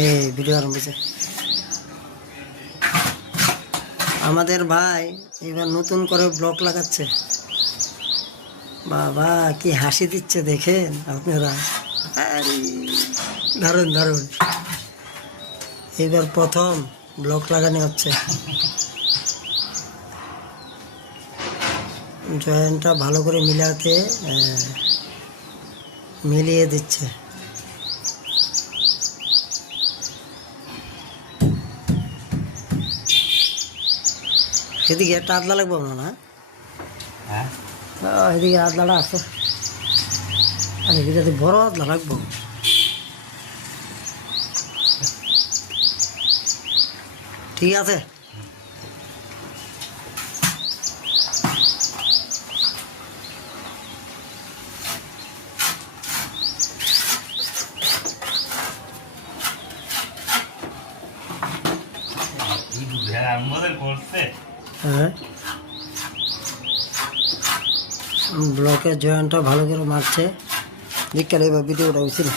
এই ভিডিও আরম্ভ হয়েছে। আমাদের ভাই এবার নতুন করে ব্লগ লাগাচ্ছে। বাবা কি হাসি দিচ্ছে দেখেন আপনারা। আরে দারুণ দারুণ, এবার প্রথম ব্লগ লাগানো হচ্ছে। জয়েন্টটা ভালো করে মিলিয়ে দিচ্ছে। এদিকে একটা আদলা লাগবো না? এদিকে আদলাটা আছে, আর এদিকে বড় আদলা লাগবো। ঠিক আছে, হ্যাঁ ব্লকের জয়েন্টটা ভালো করে মারছে। বিকালে এবার ভিডিওটা হয়েছিল।